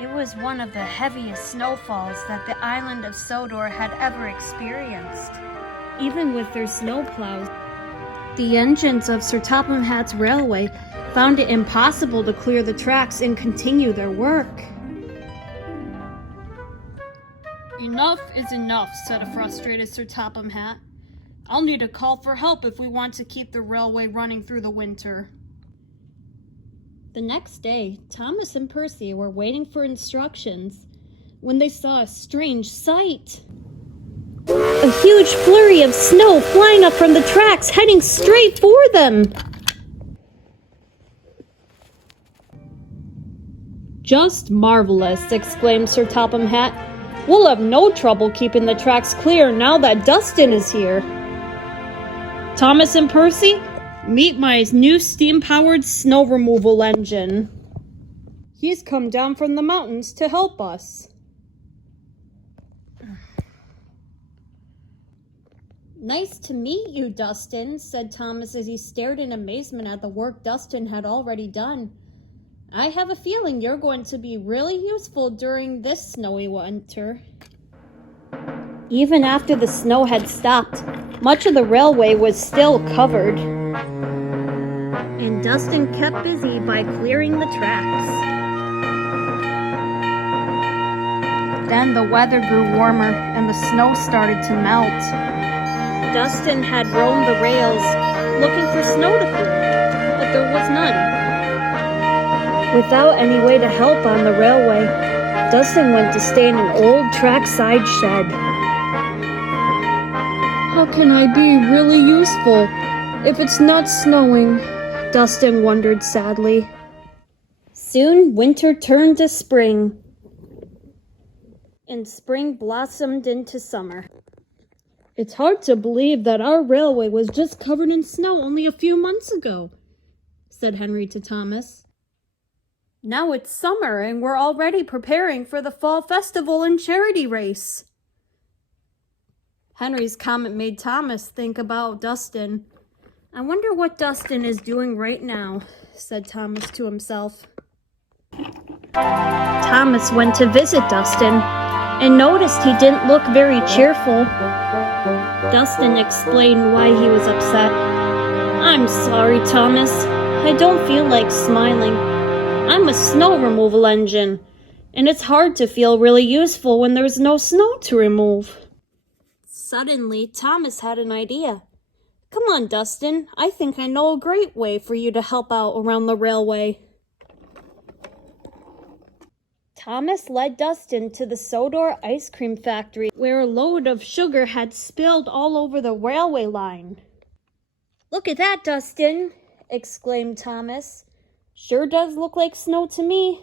It was one of the heaviest snowfalls that the island of Sodor had ever experienced. Even with their snowplows, the engines of Sir Topham Hatt's railway found it impossible to clear the tracks and continue their work. Enough is enough, said a frustrated Sir Topham Hatt. I'll need a call for help if we want to keep the railway running through the winter. The next day, Thomas and Percy were waiting for instructions when they saw a strange sight. A huge flurry of snow flying up from the tracks, heading straight for them. Just marvelous, exclaimed Sir Topham Hatt. We'll have no trouble keeping the tracks clear now that Dustin is here. Thomas and Percy, meet my new steam-powered snow removal engine. He's come down from the mountains to help us. Nice to meet you, Dustin, said Thomas as he stared in amazement at the work Dustin had already done. I have a feeling you're going to be really useful during this snowy winter. Even after the snow had stopped, much of the railway was still covered, and Dustin kept busy by clearing the tracks. Then the weather grew warmer and the snow started to melt. Dustin had roamed the rails looking for snow to clear, but there was none. Without any way to help on the railway, Dustin went to stay in an old trackside shed. How can I be really useful if it's not snowing? Dustin wondered sadly. Soon winter turned to spring, and spring blossomed into summer. It's hard to believe that our railway was just covered in snow only a few months ago, said Henry to Thomas. Now it's summer and we're already preparing for the fall festival and charity race. Henry's comment made Thomas think about Dustin. I wonder what Dustin is doing right now, said Thomas to himself. Thomas went to visit Dustin and noticed he didn't look very cheerful. Dustin explained why he was upset. I'm sorry, Thomas. I don't feel like smiling. I'm a snow removal engine, and it's hard to feel really useful when there's no snow to remove. Suddenly, Thomas had an idea. Come on, Dustin. I think I know a great way for you to help out around the railway. Thomas led Dustin to the Sodor ice cream factory, where a load of sugar had spilled all over the railway line. Look at that, Dustin, exclaimed Thomas. Sure does look like snow to me.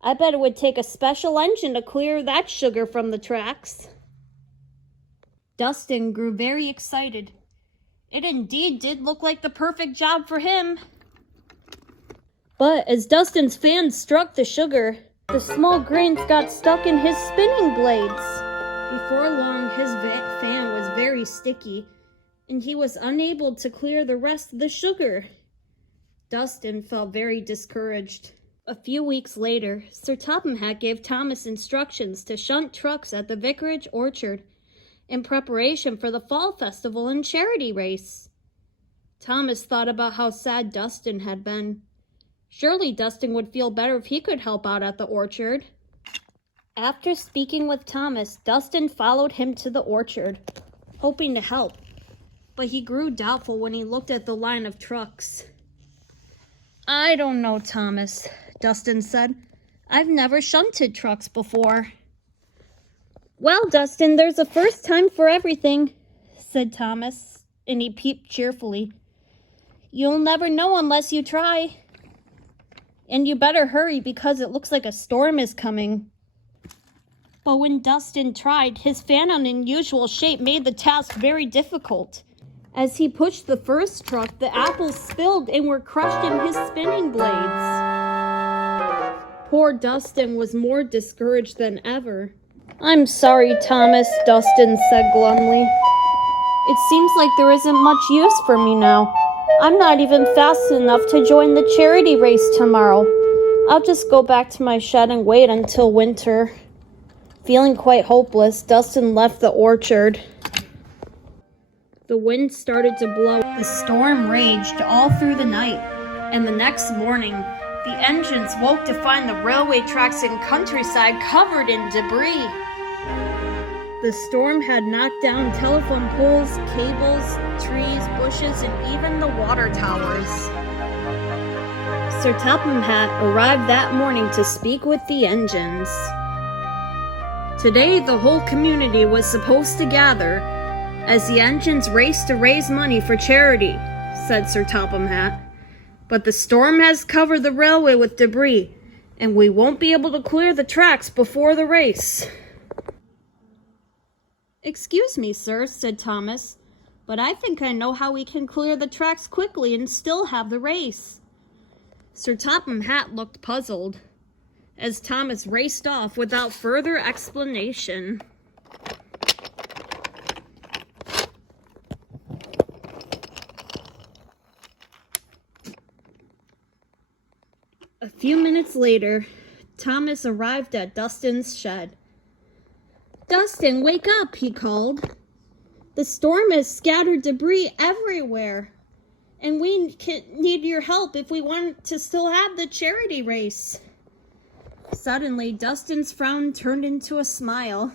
I bet it would take a special engine to clear that sugar from the tracks. Dustin grew very excited. It indeed did look like the perfect job for him. But as Dustin's fan struck the sugar, the small grains got stuck in his spinning blades. Before long, his fan was very sticky, and he was unable to clear the rest of the sugar. Dustin felt very discouraged. A few weeks later, Sir Topham Hatt gave Thomas instructions to shunt trucks at the vicarage orchard in preparation for the fall festival and charity race. Thomas thought about how sad Dustin had been. Surely Dustin would feel better if he could help out at the orchard. After speaking with Thomas, Dustin followed him to the orchard, hoping to help. But he grew doubtful when he looked at the line of trucks. I don't know, Thomas, Dustin said. I've never shunted trucks before. Well, Dustin, there's a first time for everything, said Thomas, and he peeped cheerfully. You'll never know unless you try. And you better hurry because it looks like a storm is coming. But when Dustin tried, his fan on unusual shape made the task very difficult. As he pushed the first truck, the apples spilled and were crushed in his spinning blades. Poor Dustin was more discouraged than ever. I'm sorry, Thomas, Dustin said glumly. It seems like there isn't much use for me now. I'm not even fast enough to join the charity race tomorrow. I'll just go back to my shed and wait until winter. Feeling quite hopeless, Dustin left the orchard. The wind started to blow. The storm raged all through the night, and the next morning, the engines woke to find the railway tracks and countryside covered in debris. The storm had knocked down telephone poles, cables, trees, bushes, and even the water towers. Sir Topham Hatt arrived that morning to speak with the engines. Today, the whole community was supposed to gather as the engines raced to raise money for charity, said Sir Topham Hatt. But the storm has covered the railway with debris, and we won't be able to clear the tracks before the race. Excuse me, sir, said Thomas, but I think I know how we can clear the tracks quickly and still have the race. Sir Topham Hatt looked puzzled as Thomas raced off without further explanation. A few minutes later, Thomas arrived at Dustin's shed. "Dustin, wake up," he called. "The storm has scattered debris everywhere, and we need your help if we want to still have the charity race." Suddenly, Dustin's frown turned into a smile.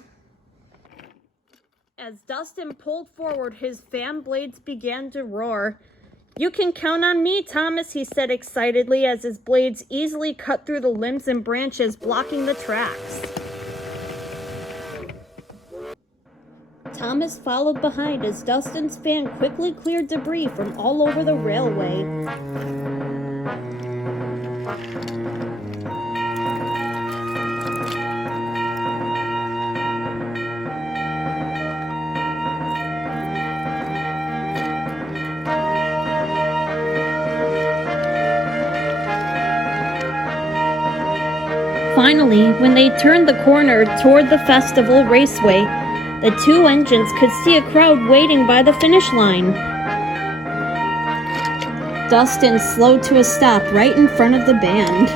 As Dustin pulled forward, his fan blades began to roar. "You can count on me, Thomas," he said excitedly as his blades easily cut through the limbs and branches blocking the tracks. Thomas followed behind as Dustin's fan quickly cleared debris from all over the railway. Finally, when they turned the corner toward the festival raceway, the two engines could see a crowd waiting by the finish line. Dustin slowed to a stop right in front of the band.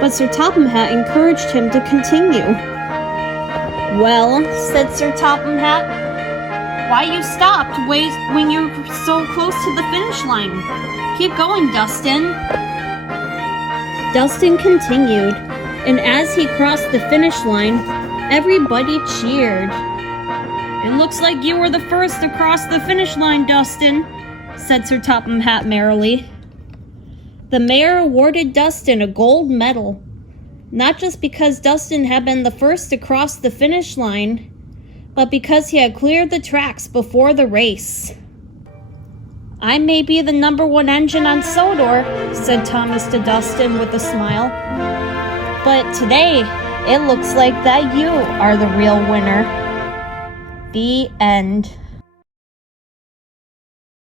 But Sir Topham Hatt encouraged him to continue. "Well," said Sir Topham Hatt, "why you stopped when you're so close to the finish line? Keep going, Dustin." Dustin continued, and as he crossed the finish line, everybody cheered. "It looks like you were the first to cross the finish line, Dustin," said Sir Topham Hatt merrily. The mayor awarded Dustin a gold medal, not just because Dustin had been the first to cross the finish line, but because he had cleared the tracks before the race. "I may be the #1 engine on Sodor," said Thomas to Dustin with a smile, "but today it looks like that you are the real winner." The end.